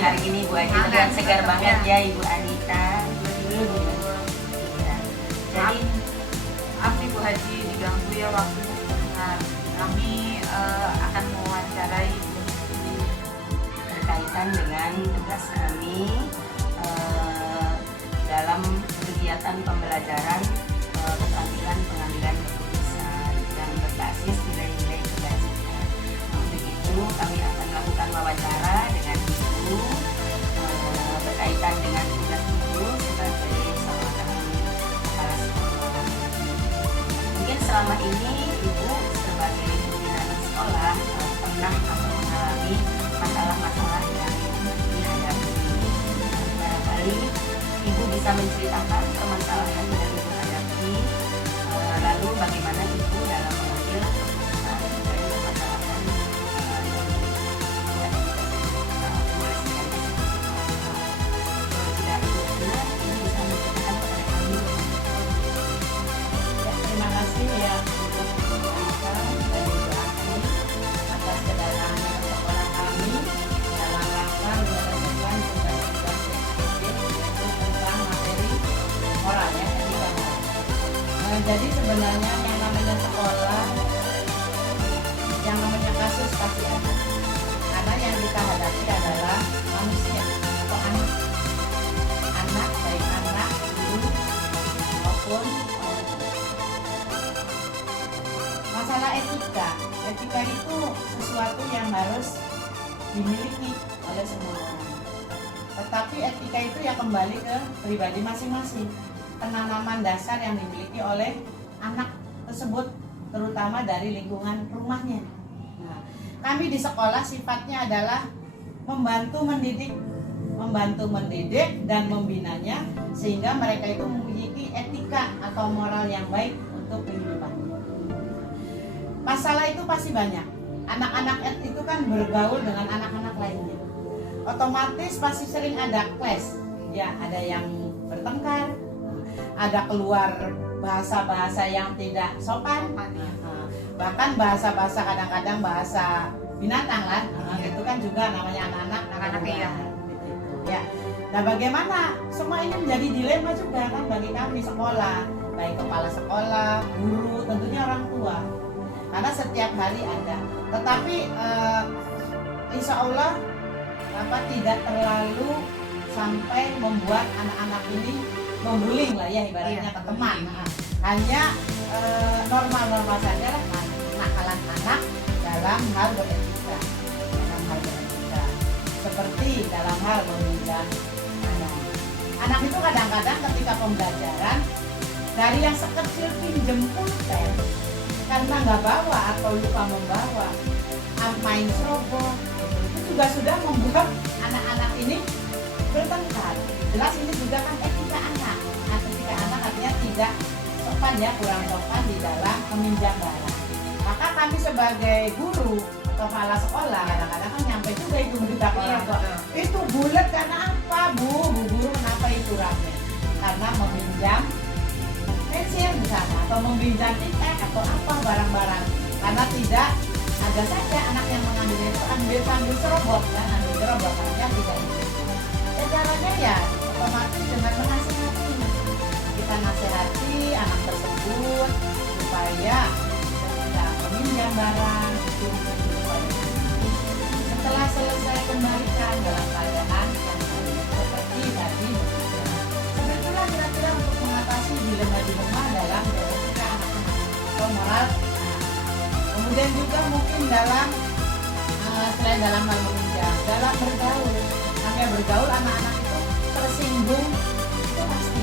hari ini Bu Aji terlihat segar banget ya Ibu Anita. Iya. Jadi maaf nih Bu Haji diganggu ya waktunya sebentar. Kami akan mewawancarai berkaitan dengan tugas kami dalam kegiatan pembelajaran keterampilan pengambilan keputusan yang berbasis nilai-nilai kebajikan. Untuk itu kami akan melakukan wawancara dengan Ibu berkaitan dengan tugas Ibu sebagai seorang kepala sekolah. Mungkin selama ini Ibu sebagai pimpinan sekolah pernah atau mengalami masalah-masalah yang dihadapi. Barangkali Ibu bisa menceritakan permasalahan yang Ibu hadapi, lalu bagaimana Ibu dalam mengambil keputusan dari permasalahan yang jika Ibu benar, Ibu bisa menceritakan kepada kami. Ya, terima kasih ya Ibu Anita dan Ibu Ani atas kedatangannya ke sekolah kami dalam rangka menyelesaikan tugas-tugas yang yaitu tentang materi moral ya, etika moral. Jadi sebenarnya yang namanya sekolah, yang namanya kasus pasti ada. Karena yang kita hadapi adalah manusia atau anak, baik anak, guru maupun masalah etika. Etika itu sesuatu yang harus dimiliki oleh semua orang. Tetapi etika itu ya kembali ke pribadi masing-masing. Penanaman dasar yang dimiliki oleh anak tersebut, terutama dari lingkungan rumahnya. Nah, kami di sekolah sifatnya adalah membantu mendidik dan membinanya sehingga mereka itu memiliki etika atau moral yang baik untuk kehidupan. Masalah itu pasti banyak. Anak-anak itu kan bergaul dengan anak-anak lainnya. Otomatis pasti sering ada clash. Ya, ada yang bertengkar, ada keluar bahasa-bahasa yang tidak sopan. Bahkan bahasa-bahasa kadang-kadang bahasa binatang kan. Itu kan juga namanya anak-anak iya. Ya. Nah, bagaimana semua ini menjadi dilema juga kan bagi kami sekolah, baik kepala sekolah, guru, tentunya orang tua. Karena setiap hari ada. Tetapi insya Allah tidak terlalu sampai membuat anak-anak ini membullying lah ya ibaratnya ke teman. Hanya normal-normal saja lah nakalan anak dalam hal beretika. Seperti dalam hal meminjam anak. Anak itu kadang-kadang ketika pembelajaran dari yang sekecil pinjem pulpen karena nggak bawa atau lupa membawa, main serobot, itu juga sudah membuat anak-anak ini bertengkar. Jelas ini juga kan etika anak. Etika anak artinya tidak sopan ya, kurang sopan di dalam meminjam barang. Maka kami sebagai guru atau kepala sekolah kadang-kadang kan nyampe juga itu berita orang tua. Itu bulat karena apa Bu guru kenapa itu rame? Karena meminjam pensil misalnya atau meminjam tiket atau apa barang-barang. Karena tidak ada saja anak yang mengambil itu sambil serobot kan, ambil serobot artinya tidak itu. Ya, caranya ya otomatis dengan menasihati. Kita nasihati anak tersebut supaya tidak meminjam barang itu. Setelah selesai kembalikan dalam keadaan yang seperti tadi. Sebetulnya kira-kira untuk mengatasi dilema-dilema dalam beretika anak-anak atau moral. Kemudian juga mungkin dalam selain dalam hal meminjam, dalam bergaul. Namanya bergaul anak-anak itu tersinggung itu pasti.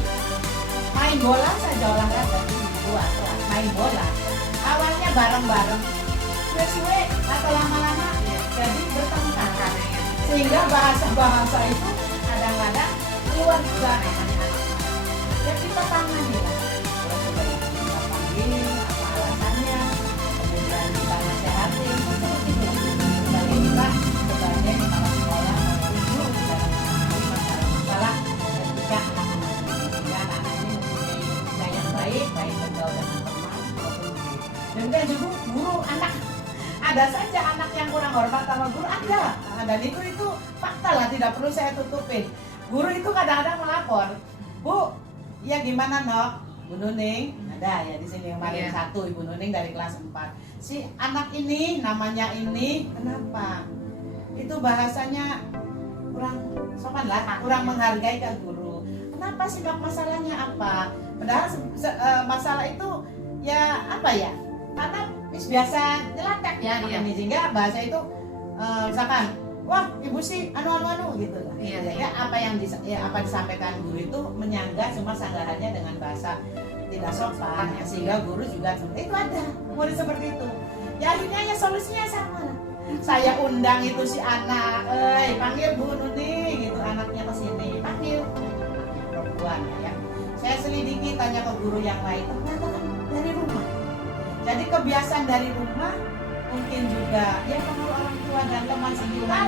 Main bola saja olahraga itu main bola. Awalnya bareng-bareng, suwe-suwe atau lama-lama jadi bertengkar. Sehingga bahasa-bahasa itu kadang-kadang keluar juga anak-anak. Ya kita tangani lah. Kalau sudah kita panggil apa alasannya, kemudian kita nasihati seperti itu. Sebagai kita sebagai kepala sekolah atau guru dalam menangani masalah-masalah ketika anak-anak sehingga anak ini mempunyai etika yang baik bergaul dengan teman maupun guru. Dan juga guru anak ada saja anak yang kurang hormat sama guru ada. Dan itu fakta lah, tidak perlu saya tutupin. Guru itu kadang-kadang melapor, Bu, ya gimana Nok? Bu Nuning, ada ya di sini kemarin satu Ibu Nuning dari kelas 4. Si anak ini namanya ini kenapa? Itu bahasanya kurang sopan lah, kurang menghargai ke guru. Kenapa sih Nok, masalahnya apa? Padahal masalah itu ya apa ya? Karena biasa nyelatek ya, sehingga bahasa itu misalkan, wah ibu sih anu gitu lah. Ya, apa disampaikan guru itu menyangga cuma sanggahannya dengan bahasa tidak sopan, sehingga guru juga seperti itu ada murid seperti itu. Ya akhirnya ya solusinya sama lah. Saya undang itu si anak, panggil Bu Nuning gitu, anaknya ke sini, panggil perempuan ya. Saya selidiki, tanya ke guru yang lain, ternyata kan dari rumah. Jadi kebiasaan dari rumah, mungkin juga ya pengaruh orang tua dan teman sekitar,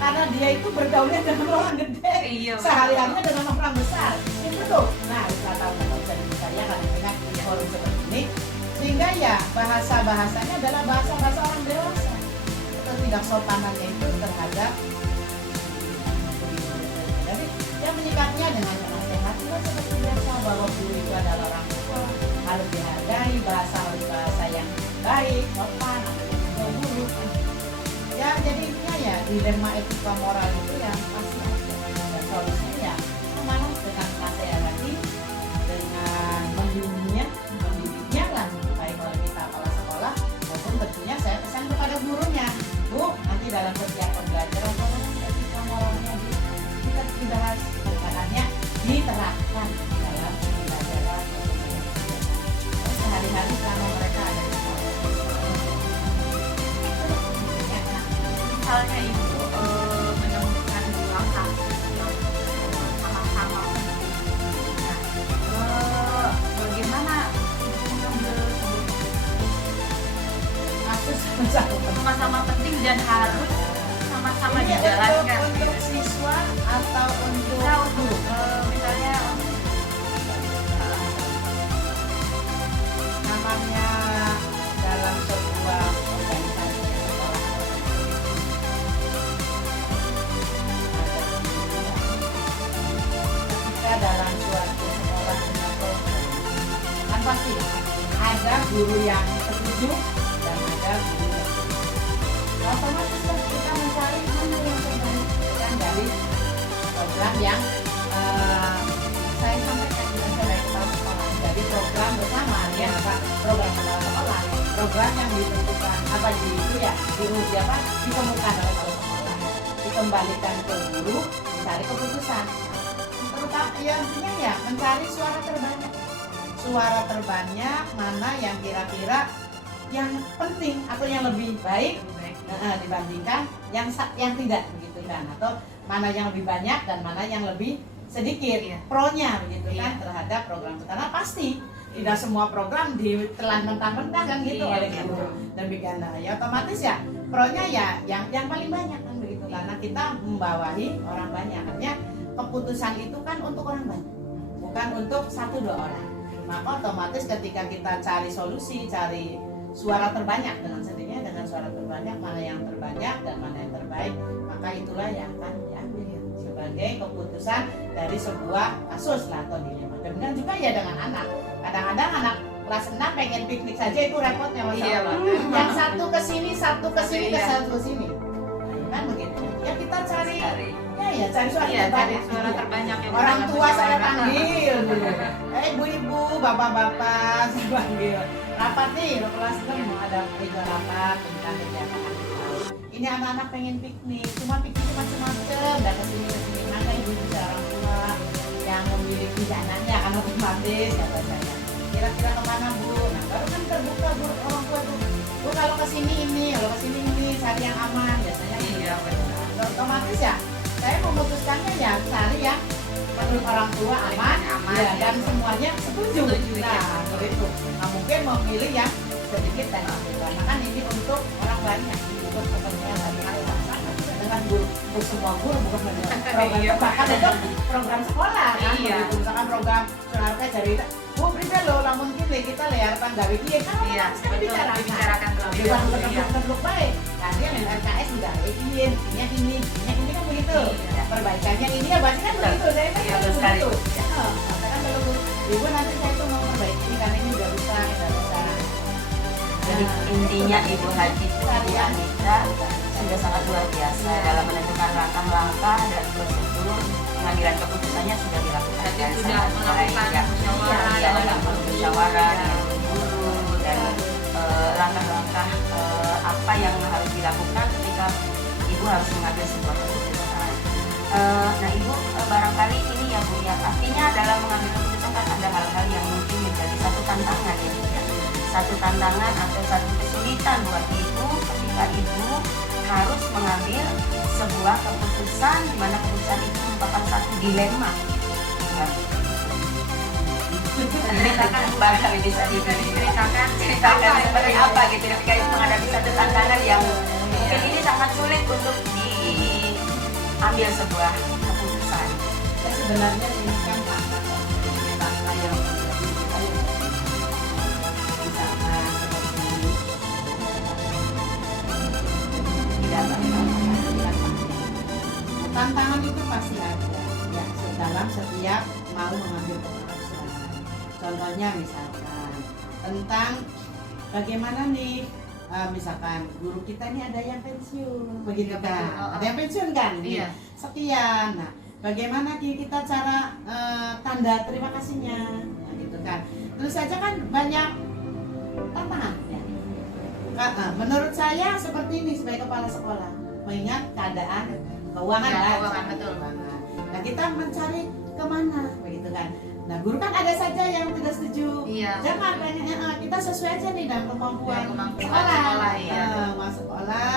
karena dia itu bergaulnya dengan orang gede, sehari-harinya dengan orang besar, itu tuh. Nah, bisa tahu nggak bisa saya kadang-kadang forum seperti ini, sehingga ya bahasanya adalah bahasa orang dewasa. Tidak sopanannya itu terhadap, jadi dia menyikapinya dengan nasihat seperti biasa, bahwa guru itu adalah orang tua, harus dihargai, bahasa yang baik, sopan, guru. Ya jadi intinya ya dilema etika moral itu yang pasti ada, dan solusinya ya sama dengan nasihat tadi, dengan mendidiknya lah, baik oleh kita kepala sekolah maupun tentunya saya pesan kepada gurunya, Bu, nanti dalam setiap pembelajaran etika moralnya kita dibahas, bukannya diterapkan dalam pembelajaran sehari-hari selama mereka ada di sekolah. Misalnya ibu menemukan dua kasus yang sama-sama, nah, bagaimana mengambil Kasus sama-sama penting dan harus sama-sama dijalankan untuk siswa atau untuk misalnya namanya dalam sebuah organisasi sekolah, ketika dalam suatu sekolah punya program, kan pasti ada guru yang setuju dan ada guru yang otomatis kan kita mencari mana yang terbaik yang dari program yang saya sampaikan dengan saya kepala sekolah. Jadi program bersama ya, program kepala sekolah, program yang ditentukan apa itu ya ditemukan oleh kepala sekolah, dikembalikan ke guru, mencari keputusan. Terutama ya intinya ya mencari suara terbanyak mana yang kira-kira yang penting atau yang lebih baik dibandingkan yang tidak begitu kan, atau mana yang lebih banyak dan mana yang lebih sedikit pro-nya begitu kan terhadap program. Karena pasti tidak semua program ditelan mentah-mentah kan gitu oleh guru dan bikin ya otomatis ya pro-nya ya yang paling banyak kan begitu, karena kita membawahi orang banyak. Artinya keputusan itu kan untuk orang banyak, bukan untuk 1-2 orang. Maka otomatis ketika kita cari solusi, cari suara terbanyak, dengan sendirinya dengan suara terbanyak mana yang terbanyak dan mana yang terbaik, maka itulah yang akan diambil sebagai keputusan dari sebuah kasus lah atau dilema. Demikian juga ya dengan anak. Kadang-kadang anak kelas 6 pengen piknik saja itu repotnya masalah. Yang satu ke sini, satu ke sini, satu ke sini. Kan begitu. Ya kita cari cari suara terbanyak. Orang tua saya panggil dulu. Ibu-ibu, bapak-bapak saya panggil. Rapat nih, kelas 6 ada rapat tentang kegiatan aktivitas. Ini anak-anak pengen piknik, cuma piknik macam-macam, dan kesini. Maka ibu bisa orang tua yang memiliki dananya akan otomatis kata saya. Kira-kira kemana Bu? Nah baru kan terbuka Bu, orang tua tuh. Bu kalau kesini ini, kalau kesini ini cari yang aman biasanya. Iya benar. Otomatis ya, saya memutuskannya ya cari yang menurut orang tua aman ya, dan semuanya setuju. Nah begitu. Nah mungkin memilih yang sedikit dan karena kan ini untuk orang banyak, untuk kepentingan banyak dengan guru semua guru, bukan program bahkan itu program sekolah kan. Misalkan program Sunarka jadi Bu Prida lo lamun kini deh kita lihat tangga bikin kan Iya, kita betul, bicarakan. dibicarakan terlebih Bukan dahulu, iya. keblok baik. Tadi yang LKS udah bikin, ini kan begitu. Iya. Perbaikannya ini ya berarti kan begitu. Saya kan Iya, selalu betul sekali. begitu. Saya kan selalu ibu nanti saya tuh mau perbaiki ini karena ini udah rusak, udah rusak. Jadi intinya Ibu Haji itu Bu Anita sudah sangat luar biasa dalam menentukan langkah-langkah dan prosedur pengambilan keputusannya sudah dilakukan Jadi dengan sudah sangat baik. melakukan Ya. musyawarah Iya, dengan melakukan musyawarah Iya. dengan guru dan langkah-langkah apa yang harus dilakukan ketika Ibu harus mengambil sebuah keputusan. Nah Ibu barangkali ini ya Bu ya, pastinya dalam mengambil keputusan kan ada hal-hal yang mungkin menjadi satu tantangan ya Bu ya. Satu tantangan atau satu kesulitan buat Ibu ketika Ibu harus mengambil sebuah keputusan di mana keputusan itu merupakan satu dilema. Ya. Ceritakan barangkali bisa Diceritakan ceritakan seperti apa gitu ketika Ibu menghadapi satu tantangan yang mungkin ini sangat sulit untuk diambil sebuah keputusan. Ya, sebenarnya ini kan fakta yang terjadi kita yang misalkan seperti Tidak apa-apa. tantangan itu pasti ada ya dalam setiap mau mengambil keputusan. Contohnya misalkan tentang bagaimana nih misalkan guru kita ini ada yang pensiun begitu Iya, kan, betul. ada yang pensiun kan, Iya. sekian. Nah, bagaimana kita cara tanda terima kasihnya, nah, gitu kan. Terus saja kan banyak tantangan ya. Menurut saya seperti ini sebagai kepala sekolah, mengingat keadaan keuangan Ya, kan, keuangan, betul. keuangan. Nah kita mencari kemana begitu kan. Nah guru kan ada saja yang tidak setuju. Iya. Jangan kita sesuai aja nih dengan kemampuan Ya, kemampuan sekolah. sekolah, iya. Masuk sekolah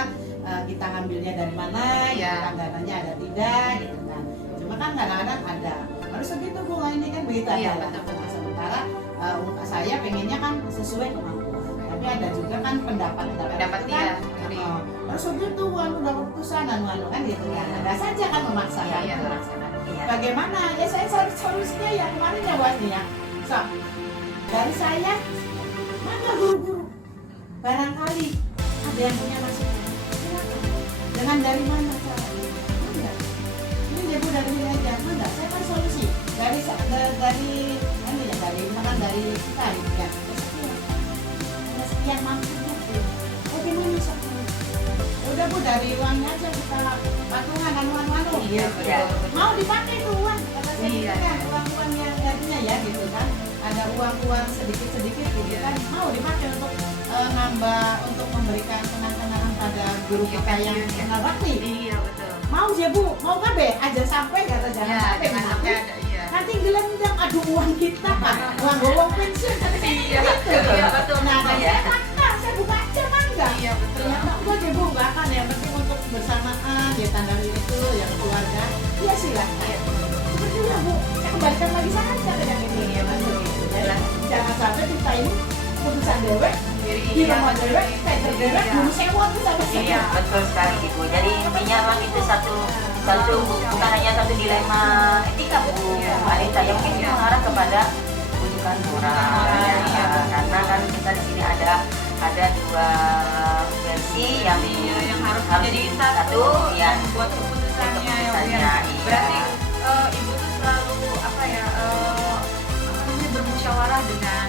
kita ngambilnya dari mana, Iya. gitu kan, dananya ada tidak, gitu kan. Cuma kan kadang-kadang ada harus segitu Bu, ini kan begitu Iya, ada. betul. Nah, sementara saya pengennya kan sesuai kemampuan. Tapi ada juga kan pendapat Pendapat itu kan, dia sendiri. harus segitu udah keputusan dan kan gitu kan. Ada saja kan memaksakan. Iya, iya. memaksakan. Iya. Bagaimana? Ya saya cari solusinya ya kemarin ya buat nih ya. So, dari saya mana guru-guru barangkali ada yang punya masukan. Silakan. Dengan dari mana caranya? Mana? Ini ibu dari sini aja. Mana? Saya kan solusi dari anu ya dari misalkan dari kita gitu ya. Ada sekian mampu Bu. Bagaimana sekian? Udah Bu dari uangnya aja kita patungan anu. Iya, Iya. betul. Mau dipakai tuh uang kata saya Iya, gitu kan iya. uang yang jadinya ya gitu kan ada uang sedikit gitu Iya. kan mau dipakai untuk nambah untuk memberikan kenang-kenangan pada guru Iya, kita yang iya. kenal bakti Iya, betul. mau ya Bu mau kabe aja sampai kata jangan Iya, sampai jangan nanti sampai ada, iya. nanti gelendang aduh uang kita kan uang gowong pensiun kan Iya, gitu iya, betul. nah dan Iya. saya mangga saya buka aja mangga Iya, betul. ya enggak ya Bu enggak akan yang penting untuk bersamaan ya tanda itu yang keluarga ya silakan seperti itu Bu saya kembalikan lagi saja ke yang ini ya Mas ya jangan sampai kita ini keputusan dewek di rumah dewek kayak dewek dulu sewa tuh sama Iya. saya Betul sekali Ibu. Jadi intinya memang itu satu bukan hanya satu dilema etika Bu Anita yang mungkin itu mengarah kepada rujukan moral. Ya, karena kan kita di sini ada dua versi yang Yang harus menjadi satu ya. dan buat keputusannya ya, Bu, ya. Keputusannya, iya. Berarti ibu tuh selalu apa namanya bermusyawarah dengan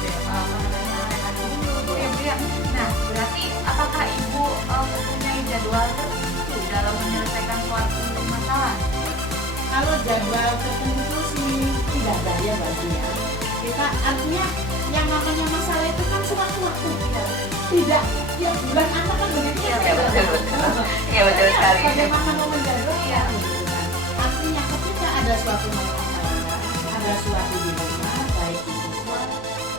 rekan guru ya Bu ya. Nah berarti apakah ibu mempunyai jadwal tertentu dalam menyelesaikan suatu masalah? kalau jadwal tertentu sih tidak ada ya baginya kita artinya yang namanya masalah itu kan sewaktu-waktu tidak tiap bulan anak kan begitu Iya, betul. Iya, betul sekali. bagaimana mau menjaga ya artinya ketika ada suatu masalah ada suatu dilema baik di siswa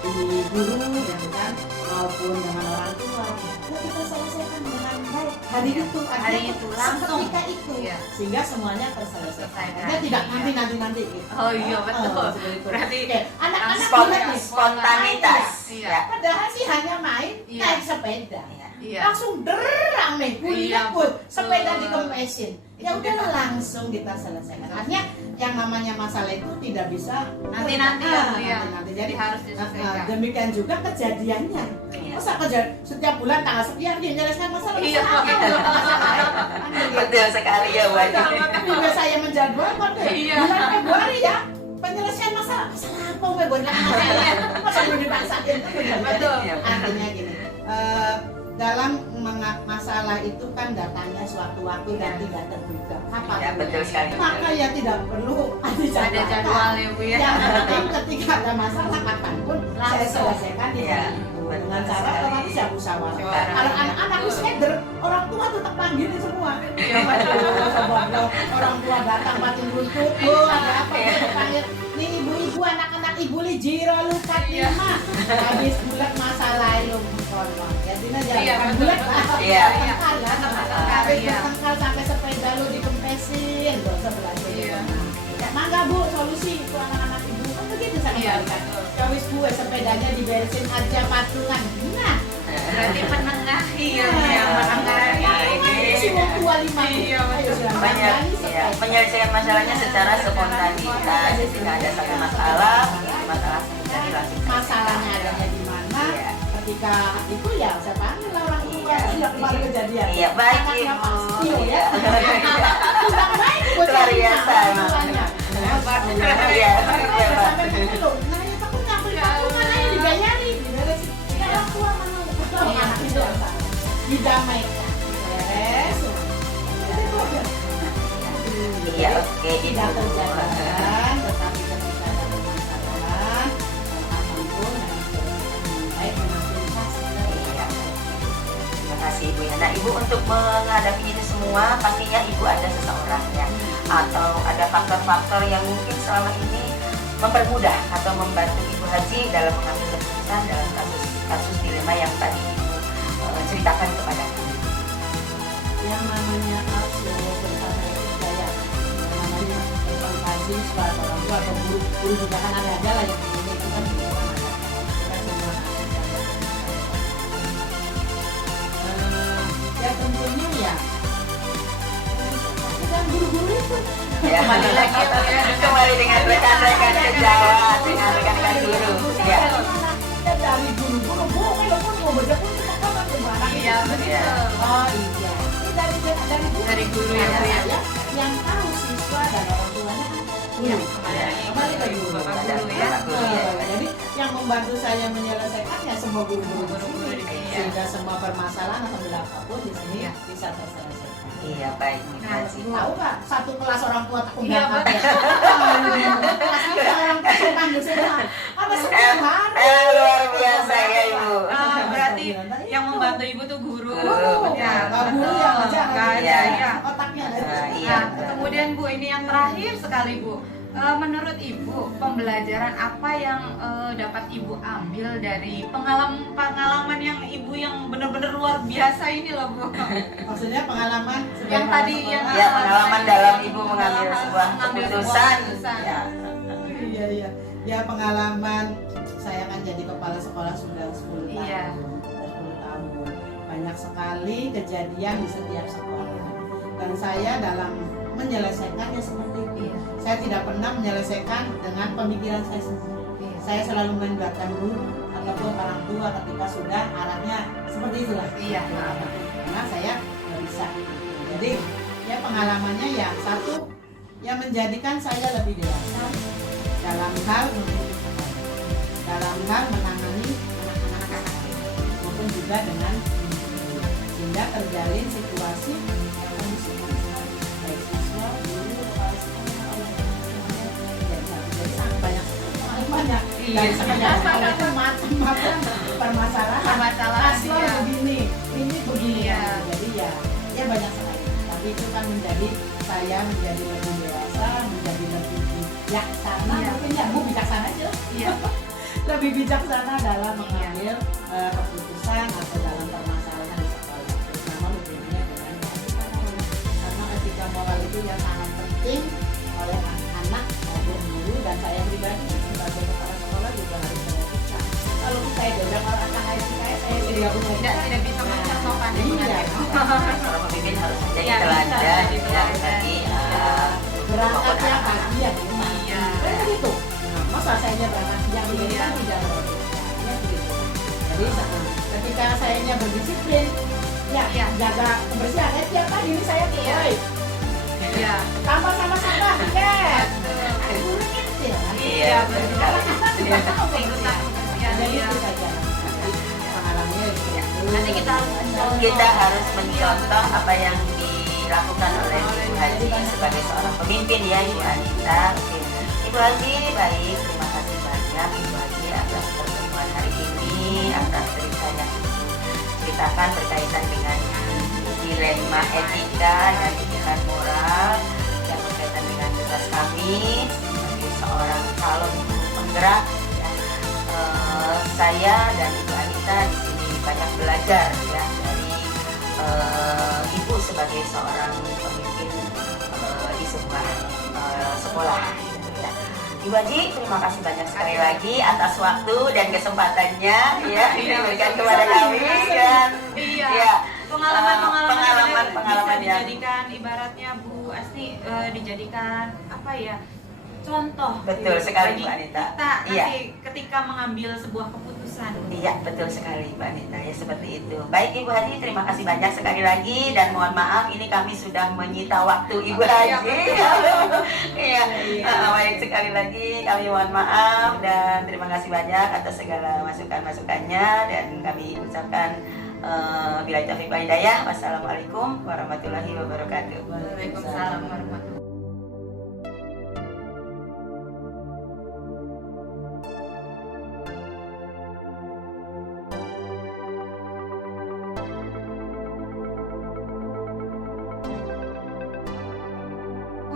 di guru ya kan maupun dengan orang tua ya kita selesaikan dengan baik hari Iya, itu hari artinya itu, langsung. seketika itu Iya. sehingga semuanya terselesaikan Selesaikan. ya tidak Iya. nanti gitu. Oh iya, betul. seperti itu. Berarti Oke, anak-anak Spon- lihat nih, spontanitas. Iya. Ya. padahal sih hanya main Iya. naik sepeda Iya. Iya. langsung derame Iya, kulitnya pun sepeda betul. dikempesin ya udah langsung kita selesaikan. Artinya yang namanya masalah itu tidak bisa Nanti-nanti ya, Bu, ya. nanti-nanti. Jadi harus diselesaikan. demikian juga kejadiannya. Iya. Masa setiap bulan tanggal sekian dia menyelesaikan masalah? Iya, Betul sekali ya Bu Haji. Juga saya menjadwalkan deh. Iya. Bulan Februari ya penyelesaian masalah apa gue buat masa belum dipaksain. Betul. Artinya gini, dalam masalah itu kan datangnya suatu waktu dan tidak terduga. Kapan? Ya, betul sekali. Maka ya tidak perlu Ada jadwal ya Bu ya. Yang penting ketika ada masalah kapanpun saya Langsung. selesaikan di Iya, hari itu. betul Dengan cara sekali. otomatis ya musyawarah. Musyawarah. Kalau anak-anak wis heder, orang tua tuh terpanggilin semua. Iya, Orang tua datang matiin runtut, bu ada apa? Dipanggil, nih ibu-ibu anak-anak ibu li jiro lukat Iya. lima. Habis bulat masalah lu kolong. Ya tina Iya, jangan betul, bulat betul. lah. Iya. Bertengkar ya. Bertengkar, Habis iya. bertengkar sampai sepeda lu dikempesin, gak usah belajar. Iya. Ya mangga bu solusi itu anak-anak ibu kan begitu sama Iya, mereka. betul. Ya wis gue sepedanya diberesin aja patungan. Nah, Berarti menengahi ya, Bu, Iya. ya, menengahi. si mau tua lima. Iya, betul. Ayo, silahkan. Ya, menyelesaikan masalahnya secara spontanitas. Ketika ada satu masalah, masalah terjadi langsung Masalahnya adanya di mana? Iya. Ketika itu ya saya panggil lah orang tua. Iya. Sudah kemarin kejadian. Iya, baik Anaknya Ibu. Pak Stio ya. Iya. Sudah baik buat Luar saya, biasa, orang emang. tuanya. Iya, Mereka iya, udah Pak. sampai dulu. Nah, ya takut ngambil patungan aja dibayari. Diberesin. Ya, orang tua mau. Anak itu yang salah. Didamaikan. Beres. Itu aja. Iya, oke. Tidak terjadikan, tetapi ketika ada permasalahan, apapun yang baik dengan tuntas. Iya. Terima kasih Ibu ya. Nah Ibu untuk menghadapi itu semua pastinya Ibu ada seseorang ya, atau ada faktor-faktor yang mungkin selama ini mempermudah atau membantu Ibu Haji dalam mengambil keputusan dalam kasus dilema yang tadi Ibu ceritakan kepada kami. Yang namanya kasus bersama itu kayak namanya tentang mahasiswa atau orang tua atau guru juga kan ada aja lah yang begini itu kan juga kan ada. Kita semua ya tentunya ya dan guru-guru itu Ya. Kembali lagi ya, Bu ya. Kembali dengan rekan-rekan sejawat, dengan rekan-rekan guru. Ya. Ya dari guru-guru, bu, kalau pun mau baca pun kita kan kemana? Iya, betul. Iya. Oh iya, ini dari guru. Dari guru ya, Bu ya. Saya yang tahu siswa dan orang tuanya kan guru. Iya, Kembali ke guru. Bapak Ada guru ya. Bapak guru ya. Jadi yang membantu saya menyelesaikan ya semua guru-guru di Guru-guru sini. di sini, ya. Sehingga semua permasalahan atau apapun di sini Iya. bisa terselesaikan. Iya baik Ibu Nah, Haji. Tahu nggak satu kelas orang tua tak Iya, undang betul. kelasnya orang tua saya panggil semua. Apa setiap hari? Luar biasa ya Ibu. Berarti yang membantu Ibu tuh guru. Guru, Ya, Nggak guru yang ngajar. Nggak ada, Iya. ya. Otaknya ada. Iya. Nah, kemudian Bu, ini yang terakhir sekali Bu. Menurut Ibu, pembelajaran apa yang dapat Ibu ambil dari pengalaman yang Ibu yang benar-benar luar biasa ini loh Bu? Maksudnya pengalaman Yang tadi yang Ya, pengalaman dalam Ibu mengambil dalam sebuah mengambil keputusan. keputusan. Ya. Iya iya. Ya pengalaman saya kan jadi kepala sekolah sudah 10 tahun. Iya. 10 tahun. Banyak sekali kejadian di setiap sekolah. Dan saya dalam menyelesaikannya seperti itu. Iya. Saya tidak pernah menyelesaikan dengan pemikiran saya sendiri. Iya. Saya selalu melibatkan guru ataupun orang tua ketika sudah arahnya seperti itulah. Iya. Karena saya nggak bisa. Jadi ya pengalamannya ya satu yang menjadikan saya lebih dewasa dalam hal dalam hal menangani anak-anak maupun juga dengan sehingga terjalin situasi yang kondusif baik siswa, guru, kepala sekolah, orang tuanya, jadi sangat banyak paling banyak Iya. dan sebenarnya itu macam-macam permasalahan Permasalahan, asal iya. begini ini begini Iya. jadi ya banyak sekali tapi itu kan menjadi saya menjadi lebih dewasa menjadi lebih bijaksana Iya. mungkin ya Bu bijaksana aja Iya. lebih bijaksana dalam mengambil keputusan atau dalam permasalahan di sekolah terutama hubungannya dengan etika moral karena etika moral itu yang sangat penting oleh anak maupun guru dan saya pribadi sebagai kepala sekolah juga harus beretika kalau saya diajak orang akan etika saya tidak punya etika. Tidak bisa mencerna sopan ya Bunda. Iya. Seorang pemimpin harus menjadi Iya, teladan bisa, ya teladan. bagi Berangkatnya pagi ya Bu. Iya. Kan begitu. Nah, masa sayanya berangkat siang ini Iya. kan tidak ya begitu. Jadi ketika sayanya berdisiplin, ya Iya. jaga kebersihan. Tiap pagi ini saya Iya. woi, Iya. tambah sama sampah, yes. Betul. Guru kecil kan. Iya, betul sekali. Anak-anak juga tahu kebersihan. Iya, Jadi iya. itu saja. Pengalamannya gitu. Nanti kita harus mencontoh. Kita harus mencontoh apa yang dilakukan oleh Ibu Haji sebagai seorang pemimpin ya Ibu Anita. Oke. Ibu Haji, baik, terima kasih banyak Ibu Haji atas pertemuan hari ini, atas cerita yang ceritakan berkaitan dengan dilema etika dan etikat moral yang berkaitan dengan tugas kami sebagai seorang calon guru penggerak. Ya. Saya dan Ibu Anita di sini banyak belajar ya dari Ibu sebagai seorang pemimpin di sebuah sekolah. Ya. Ibu Haji, terima kasih banyak sekali lagi atas waktu dan kesempatannya ya diberikan kepada kami dan Iya. ya Pengalaman-pengalaman pengalaman bisa yang dijadikan ibaratnya Bu Asti dijadikan apa ya, contoh Betul gitu sekali, bagi Bu Anita. kita Iya. nanti ketika mengambil sebuah keputusan. Iya, betul sekali Mbak Anita ya, seperti itu. Baik Ibu Haji, terima kasih banyak sekali lagi dan mohon maaf ini kami sudah menyita waktu Ibu Haji. Iya, baik sekali lagi kami mohon maaf dan terima kasih banyak atas segala masukan-masukannya dan kami ucapkan bila taufiq wal hidayah. Wassalamualaikum warahmatullahi wabarakatuh. Waalaikumsalam warahmatullahi.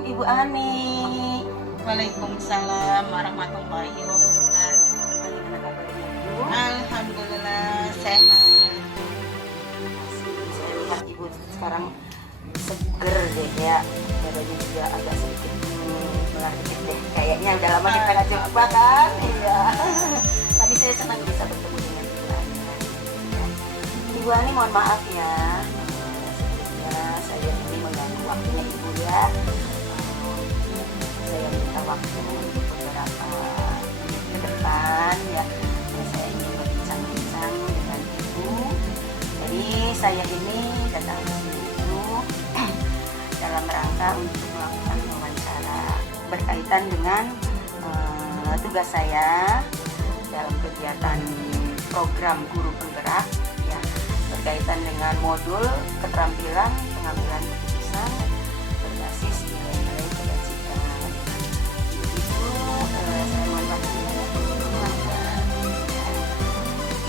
Ibu Ani. Waalaikumsalam warahmatullahi wabarakatuh. Bagaimana kabarnya Ibu? Alhamdulillah sehat. Saya lihat Ibu sekarang seger deh ya, badannya juga agak sedikit melatih deh. Kayaknya udah lama kita nggak jumpa kan? Iya. Tapi saya senang bisa bertemu dengan Ibu Ani. Ya. Ibu Ani mohon maaf ya. Sebelumnya saya ini mengganggu waktunya Ibu ya. Saya minta waktu untuk beberapa menit ke depan ya. Saya ingin berbincang-bincang dengan Ibu. Jadi saya ini datang ke sini itu dalam rangka untuk melakukan wawancara berkaitan dengan tugas saya dalam kegiatan program guru penggerak ya, berkaitan dengan modul keterampilan pengambilan keputusan berbasis nilai-nilai kebajikan. Itu saya mohon waktunya mengulangi.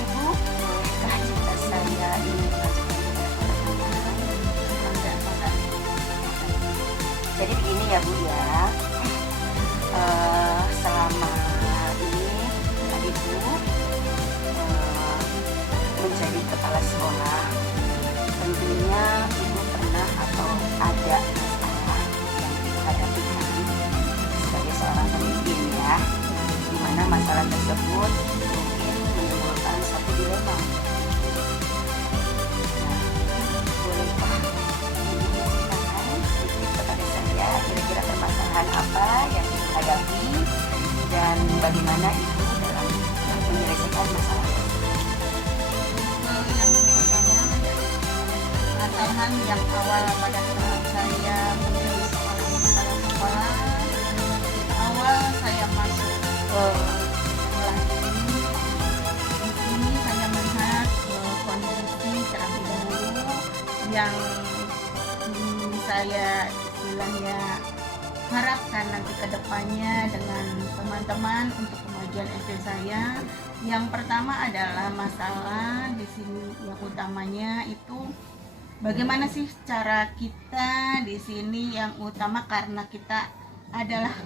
Ibu, bolehkah cerita saya ini dibacakan kepada teman-teman? Jadi begini ya Bu ya, selama ini Ibu menjadi kepala sekolah, tentunya Ibu pernah atau ada masalah yang Ibu hadapi sebagai seorang pemimpin ya, di mana masalah tersebut mungkin menimbulkan satu dilema. Bolehkah Ibu menceritakan sedikit kepada saya kira-kira permasalahan apa yang Ibu hadapi dan bagaimana Ibu dalam menyelesaikan masalah tersebut? Yang pertama, permasalahan yang awal pada saat saya menjadi seorang kepala sekolah. Awal saya masuk ke sekolah ini, di sini saya melihat kondisi terlebih dahulu yang saya istilahnya harapkan nanti ke depannya dengan teman-teman untuk kemajuan SD saya. Yang pertama adalah masalah di sini yang utamanya itu bagaimana sih cara kita di sini, yang utama karena kita adalah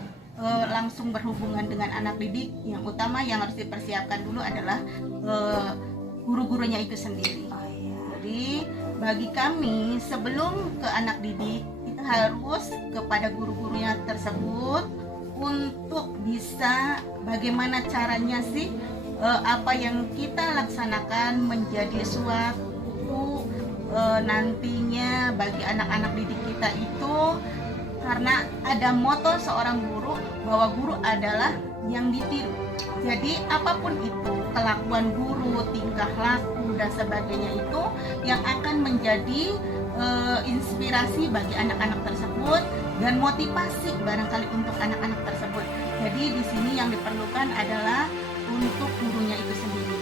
langsung berhubungan dengan anak didik. Yang utama yang harus dipersiapkan dulu adalah guru-gurunya itu sendiri. Jadi bagi kami sebelum ke anak didik kita harus kepada guru-gurunya tersebut untuk bisa bagaimana caranya sih apa yang kita laksanakan menjadi suatu nantinya bagi anak-anak didik kita itu, karena ada moto seorang guru bahwa guru adalah yang ditiru. Jadi apapun itu, kelakuan guru, tingkah laku dan sebagainya itu yang akan menjadi inspirasi bagi anak-anak tersebut dan motivasi barangkali untuk anak-anak tersebut. Jadi di sini yang diperlukan adalah untuk gurunya itu sendiri.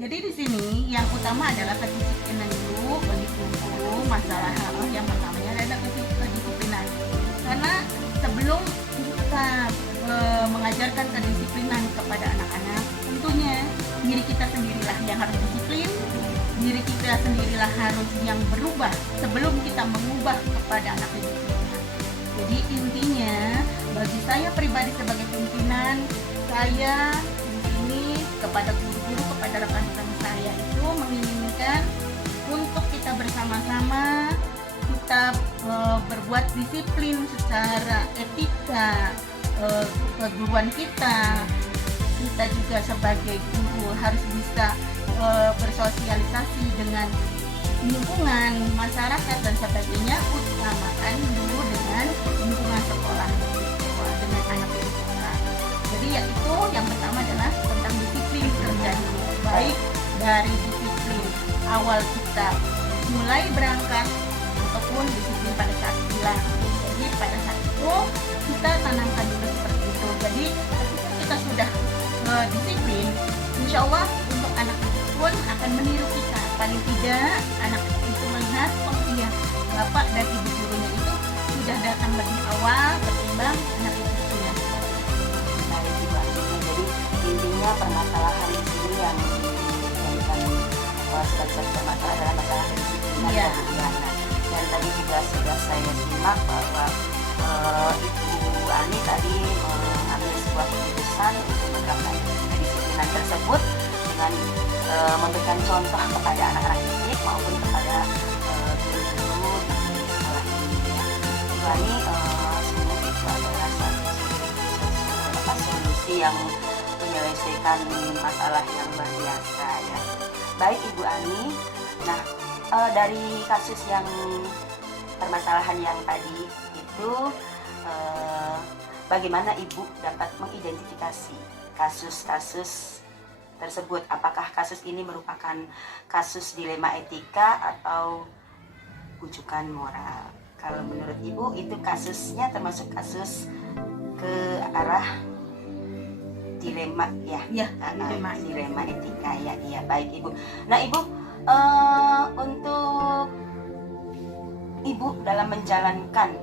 Jadi di sini yang utama adalah kedisiplinan dulu bagi guru. Masalah yang pertamanya adalah kedisiplinan. Karena sebelum kita mengajarkan kedisiplinan kepada anak-anak, tentunya diri kita sendirilah yang harus disiplin, diri kita sendirilah harus yang berubah sebelum kita mengubah kepada anak didik kita. Jadi intinya bagi saya pribadi sebagai pimpinan, saya di sini kepada guru-guru, kepada rekan-rekan saya itu menginginkan untuk kita bersama-sama kita berbuat disiplin secara etika keguruan kita. Kita juga sebagai guru harus bisa bersosialisasi dengan lingkungan, masyarakat dan sebagainya. Utamakan dulu dengan lingkungan sekolah dengan anak didik kita. Jadi yaitu yang pertama adalah tentang disiplin kerja dulu, baik dari disiplin awal kita mulai berangkat ataupun disiplin pada saat pulang. Jadi pada saat itu kita tanamkan dulu seperti itu. Jadi ketika kita sudah disiplin, insya Allah untuk anak itu pun akan meniru kita. Paling tidak anak itu melihat, oh iya, bapak dan ibu gurunya itu sudah datang lebih awal ketimbang anak didikannya. Baik, Ibu Ani. Jadi intinya permasalahan di sini yang sebagai permasalahan adalah masalah kedisiplinan Iya. Dan tadi juga sudah saya simak bahwa Ibu Ani tadi mengambil sebuah keputusan untuk menerapkan kedisiplinan tersebut dengan memberikan contoh kepada anak-anak didik maupun kepada guru-guru di sekolah ini. Ibu Ani sungguh itu adalah solusi yang menyelesaikan masalah yang luar biasa ya. Baik Ibu Ani, nah dari kasus yang permasalahan yang tadi itu bagaimana Ibu dapat mengidentifikasi kasus-kasus tersebut? Apakah kasus ini merupakan kasus dilema etika atau ujukan moral? Kalau menurut Ibu itu kasusnya termasuk kasus ke arah dilema ya? Ya, dilema etika ya. Iya, baik Ibu. Nah Ibu, untuk Ibu dalam menjalankan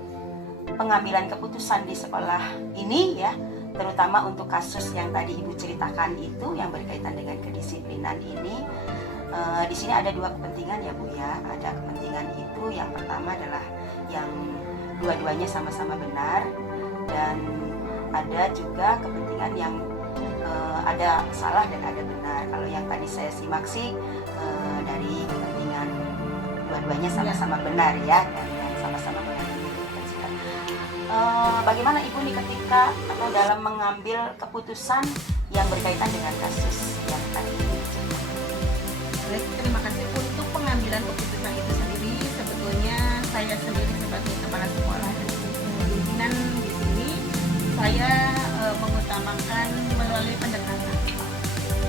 pengambilan keputusan di sekolah ini ya, terutama untuk kasus yang tadi Ibu ceritakan itu yang berkaitan dengan kedisiplinan ini, di sini ada dua kepentingan ya Bu ya. Ada kepentingan itu yang pertama adalah yang dua-duanya sama-sama benar, dan ada juga kepentingan yang ada salah dan ada benar. Kalau yang tadi saya simak sih dari kepentingan dua-duanya sama-sama benar ya, dan yang sama-sama mengambil keputusan. Bagaimana Ibu nih ketika atau dalam mengambil keputusan yang berkaitan dengan kasus yang tadi ini? Baik, terima kasih. Untuk pengambilan keputusan itu sendiri, sebetulnya saya sendiri sebagai kepala sekolah dan pimpinan di sini, saya mengutamakan melalui pendekatan.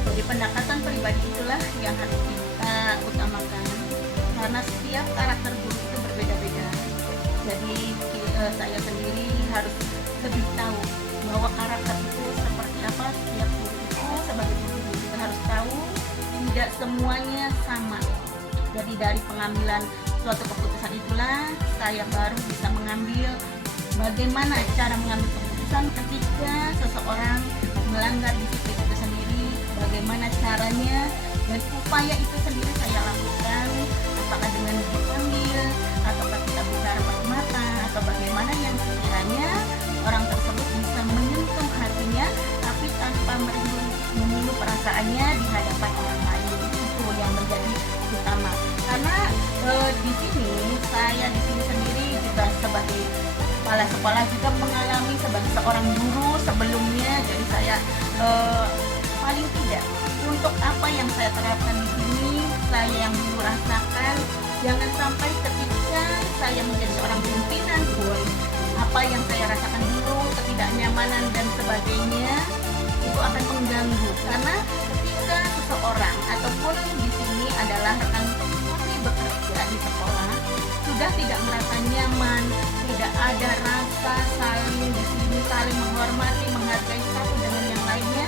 Jadi pendekatan pribadi itulah yang harus kita utamakan, karena setiap karakter guru itu berbeda-beda. Jadi saya sendiri harus lebih tahu bahwa karakter itu seperti apa. Setiap guru itu sebagai guru kita harus tahu tidak semuanya sama. Jadi dari pengambilan suatu keputusan itulah saya baru bisa mengambil bagaimana cara mengambil keputusan ketika seseorang melanggar disiplin itu sendiri, bagaimana caranya dan upaya itu sendiri saya lakukan, apakah dengan dipanggil ataukah kita bicara empat mata atau bagaimana yang sekiranya orang tersebut bisa menyentuh hatinya tapi tanpa menyinggung perasaannya di hadapan orang lain. Itu yang menjadi utama, karena di sini saya di sini sendiri juga sebagai kepala sekolah juga mengalami sebagai seorang guru sebelumnya. Jadi saya paling tidak untuk apa yang saya terapkan di sini saya yang dulu rasakan, jangan sampai ketika saya menjadi seorang pimpinan pun apa yang saya rasakan dulu, ketidaknyamanan dan sebagainya itu akan mengganggu. Karena ketika seseorang ataupun di sini adalah rekan kami bekerja di sekolah sudah tidak merasa nyaman, tidak ada rasa saling di sini saling menghormati, menghargai satu dengan yang lainnya,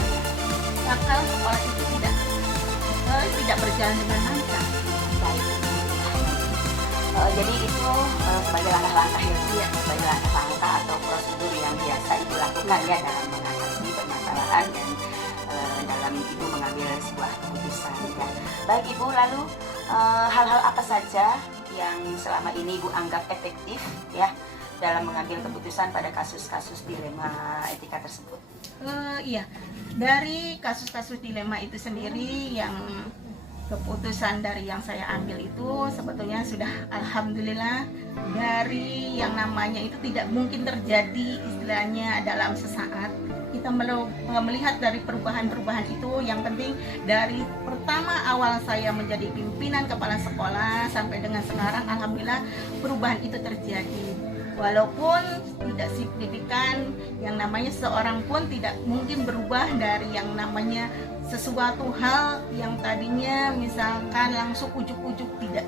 maka sekolah itu tidak berjalan dengan lancar. Baik. Jadi itu sebagai langkah-langkah ya, sebagai langkah-langkah atau prosedur yang biasa Ibu lakukan ya dalam mengatasi permasalahan dan dalam Ibu mengambil sebuah keputusan ya. Baik Ibu, lalu hal-hal apa saja yang selama ini Ibu anggap efektif ya dalam mengambil keputusan pada kasus-kasus dilema etika tersebut? Iya, dari kasus-kasus dilema itu sendiri yang keputusan dari yang saya ambil itu sebetulnya sudah alhamdulillah dari yang namanya itu tidak mungkin terjadi istilahnya dalam sesaat. Kita melihat dari perubahan-perubahan itu, yang penting dari pertama awal saya menjadi pimpinan kepala sekolah sampai dengan sekarang alhamdulillah perubahan itu terjadi. Walaupun tidak signifikan, yang namanya seorang pun tidak mungkin berubah dari yang namanya sesuatu hal yang tadinya misalkan langsung ujuk-ujuk, tidak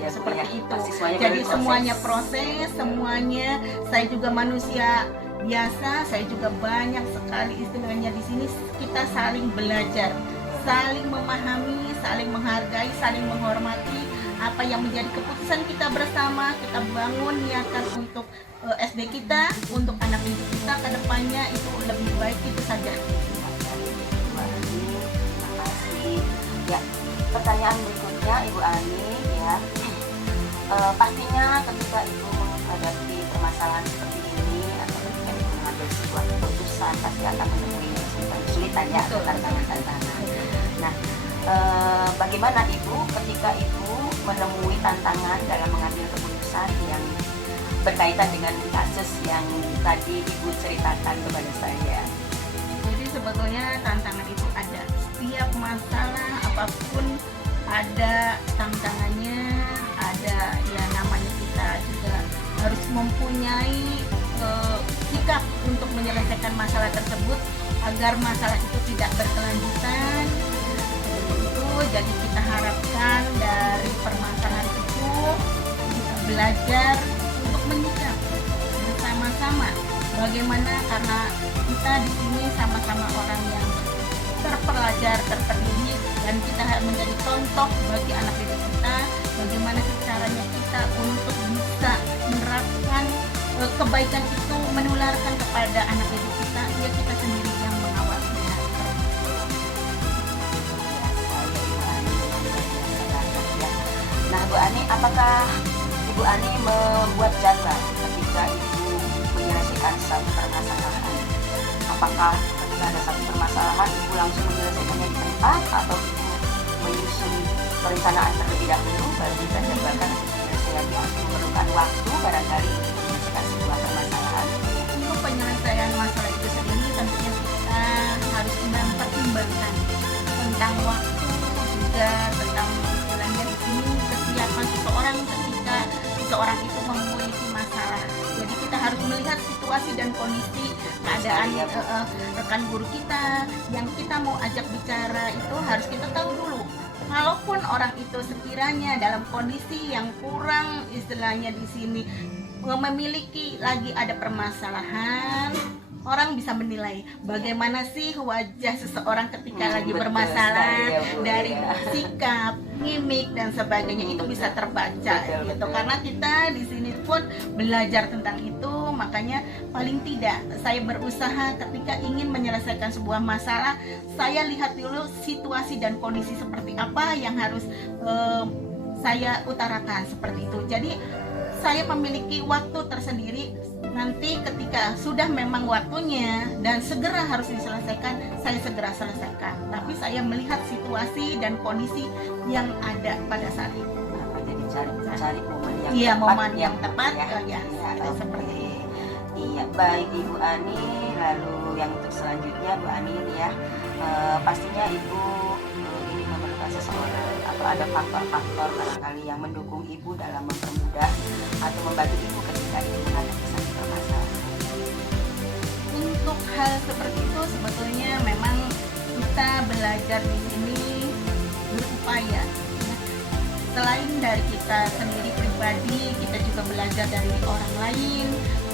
Ya, seperti itu. semuanya Jadi proses. semuanya proses, semuanya saya juga manusia biasa, saya juga banyak sekali istilahnya di sini kita saling belajar, saling memahami, saling menghargai, saling menghormati apa yang menjadi keputusan kita bersama. Kita bangun niatan untuk SD kita, untuk anak didik kita ke depannya itu lebih baik, itu saja. Terima kasih. Ya, pertanyaan berikutnya Ibu Ani ya. Pastinya ketika Ibu menghadapi permasalahan seperti ini atau ketika Ibu mengambil sebuah keputusan pasti akan menemui kesulitan ya, atau tantangan-tantangan. Nah, bagaimana Ibu ketika Ibu menemui tantangan dalam mengambil keputusan yang berkaitan dengan kasus yang tadi Ibu ceritakan kepada saya? Jadi sebetulnya tantangan itu ada, setiap masalah apapun ada tantangannya, ada ya namanya kita juga harus mempunyai sikap untuk menyelesaikan masalah tersebut agar masalah itu tidak berkelanjutan. Itu jadi kita harapkan dari permasalahan itu kita belajar untuk menyikap bersama-sama. Bagaimana, karena kita di sini sama-sama orang yang terpelajar, terpendidik, dan kita harus menjadi contoh bagi anak didik kita. Bagaimana caranya kita untuk bisa menerapkan kebaikan itu, menularkan kepada anak didik kita, ya kita sendiri yang mengawalnya. Nah, Bu Ani, apakah Ibu Ani membuat jadwal ketika Ibu menyelesaikan satu permasalahan? Apakah ketika ada satu permasalahan Ibu langsung menyelesaikannya di tempat atau Ibu menyusun perencanaan terlebih dahulu baru kita jadwalkan penyelesaiannya, memerlukan waktu barangkali untuk menyelesaikan sebuah permasalahan? Untuk penyelesaian masalah itu sendiri tentunya kita harus mempertimbangkan tentang waktu, juga tentang istilahnya di sini kesiapan seseorang ketika seseorang itu memiliki masalah. Jadi kita harus melihat situasi dan kondisi keadaan rekan guru kita yang kita mau ajak bicara itu harus kita tahu dulu. Kalaupun orang itu sekiranya dalam kondisi yang kurang istilahnya di sini memiliki lagi ada permasalahan, orang bisa menilai bagaimana sih wajah seseorang ketika lagi bermasalah dari sikap, mimik dan sebagainya itu bisa terbaca gitu. Karena kita di sini pun belajar tentang itu, makanya paling tidak saya berusaha ketika ingin menyelesaikan sebuah masalah, saya lihat dulu situasi dan kondisi seperti apa yang harus saya utarakan seperti itu. Jadi saya memiliki waktu tersendiri, nanti ketika sudah memang waktunya dan segera harus diselesaikan, saya segera selesaikan. Tapi saya melihat situasi dan kondisi yang ada pada saat itu. Jadi cari momen yang iya, tepat, momen yang tepat ya. ya, Ya, seperti itu. Iya, baik Ibu Ani. lalu yang untuk selanjutnya Bu Ani ini ya, pastinya Ibu ini memerlukan seseorang atau ada faktor-faktor barangkali yang mendukung Ibu dalam mempermudah atau membantu Ibu ketika Ibu menghadapi satu permasalahan. Untuk hal seperti itu sebetulnya memang kita belajar di sini berupaya. Selain dari kita sendiri pribadi, kita juga belajar dari orang lain,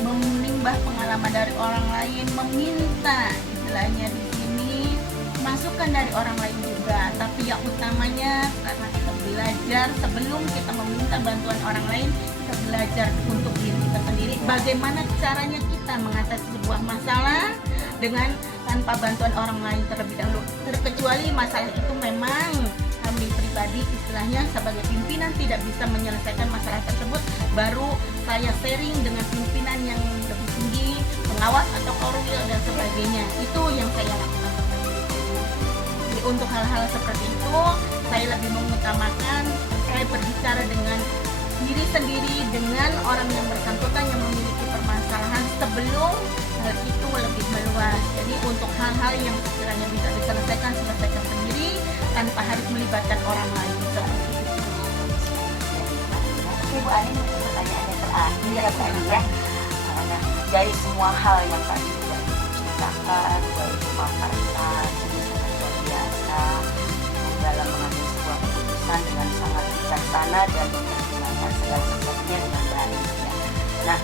menimbah pengalaman dari orang lain, meminta istilahnya di sini masukan dari orang lain juga. Tapi yang utamanya karena kita belajar sebelum kita meminta bantuan orang lain, kita belajar untuk diri kita sendiri. Bagaimana caranya kita mengatasi sebuah masalah dengan tanpa bantuan orang lain terlebih dahulu. Terkecuali masalah itu memang kami pribadi istilahnya sebagai pimpinan tidak bisa menyelesaikan masalah tersebut, baru saya sharing dengan pimpinan yang lebih tinggi, pengawas atau korwil dan sebagainya. Itu yang saya lakukan seperti itu. Jadi untuk hal-hal seperti itu saya lebih mengutamakan saya berbicara dengan diri sendiri, dengan orang yang bersangkutan yang memiliki permasalahan sebelum hal itu lebih meluas. Jadi untuk hal-hal yang sekiranya bisa diselesaikan, selesaikan sendiri tanpa harus melibatkan orang lain seperti itu. Ibu Ani mungkin pertanyaan yang terakhir ya Bu Ani ya. Nah, dari semua hal yang tadi sudah diceritakan, baik memaparkan ini sangat luar biasa dalam mengambil sebuah keputusan dengan sangat bijaksana dan mempertimbangkan segala sesuatunya dengan baik ya. Nah,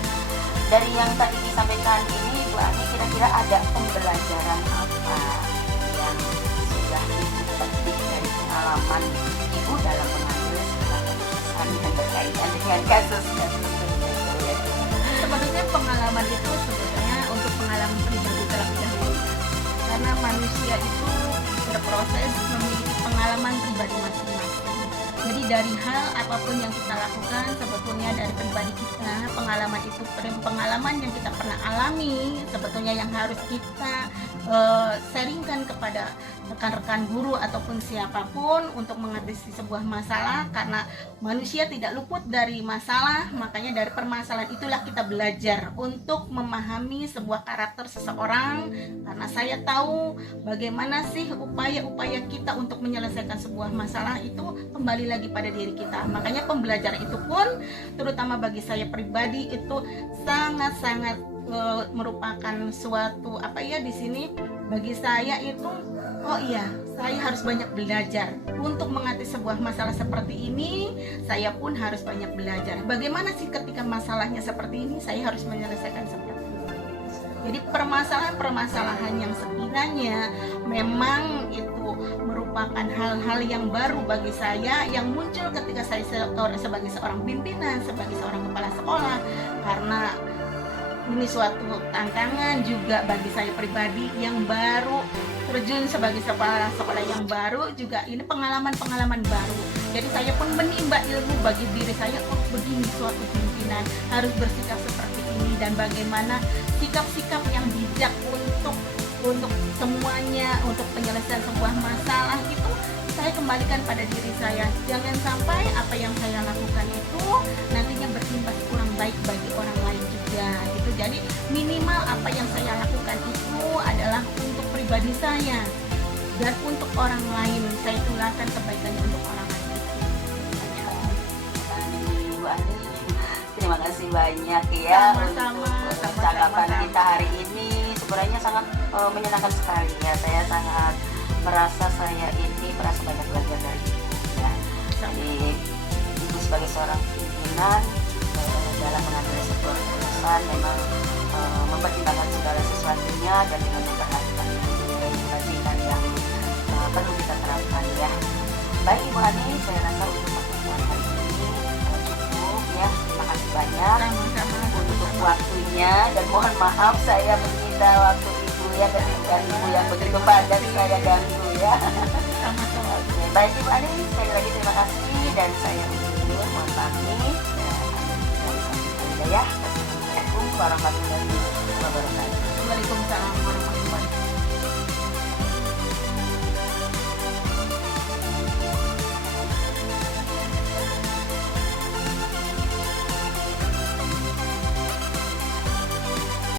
dari yang tadi disampaikan ini Bu Ani, kira-kira ada pembelajaran apa yang sudah Ibu petik dari pengalaman Ibu dalam mengambil sebuah keputusan yang berkaitan dengan kasus Sebetulnya pengalaman itu sebetulnya untuk pengalaman pribadi terlebih dahulu. Karena manusia itu berproses memiliki pengalaman pribadi masing-masing. Jadi dari hal apapun yang kita lakukan sebetulnya dari pribadi kita, pengalaman itu pengalaman yang kita pernah alami sebetulnya yang harus kita sharingkan kepada rekan-rekan guru ataupun siapapun untuk mengatasi sebuah masalah. Karena manusia tidak luput dari masalah, makanya dari permasalahan itulah kita belajar untuk memahami sebuah karakter seseorang. Karena saya tahu bagaimana sih upaya-upaya kita untuk menyelesaikan sebuah masalah itu kembali lagi pada diri kita. Makanya pembelajaran itu pun terutama bagi saya pribadi itu sangat-sangat merupakan suatu di sini bagi saya itu saya harus banyak belajar untuk mengatasi sebuah masalah seperti ini. Saya pun harus banyak belajar bagaimana sih ketika masalahnya seperti ini saya harus menyelesaikan seperti ini. Jadi permasalahan-permasalahan yang sekiranya memang itu merupakan hal-hal yang baru bagi saya yang muncul ketika saya sebagai seorang pimpinan, sebagai seorang kepala sekolah, karena ini suatu tantangan juga bagi saya pribadi yang baru terjun sebagai kepala sekolah yang baru, juga ini pengalaman-pengalaman baru. Jadi saya pun menimba ilmu bagi diri saya, begini suatu pimpinan harus bersikap seperti ini dan bagaimana sikap-sikap yang bijak untuk semuanya, untuk penyelesaian sebuah masalah itu saya kembalikan pada diri saya. Jangan sampai apa yang saya lakukan itu nantinya berimbas kurang baik bagi orang lain juga gitu. Jadi minimal apa yang saya lakukan itu adalah untuk pribadi saya dan untuk orang lain. Saya tularkan kebaikannya untuk orang lain. Bu Ani, terima kasih banyak ya Sama-sama, untuk percakapan kita hari ini. Sebenarnya sangat menyenangkan sekali ya. Saya sangat merasa banyak belajar dari Ibu ya. Jadi Ibu sebagai seorang pimpinan dalam mengambil sebuah keputusan memang mempertimbangkan segala sesuatunya dan dengan memperhatikan kebajikan yang perlu kita terapkan ya. Baik Ibu Ani, saya rasa untuk pertemuan hari ini cukup ya. Terima kasih banyak untuk waktunya dan mohon maaf saya meminta waktu Ibu ya ketika Ibu yang begitu padat saya ganggu ya. Sama-sama. Oke, baik Ibu Ani, sekali lagi terima kasih dan saya undur, mohon pamit. Ya, Assalamualaikum warahmatullahi wabarakatuh. Waalaikumsalam warahmatullahi wabarakatuh.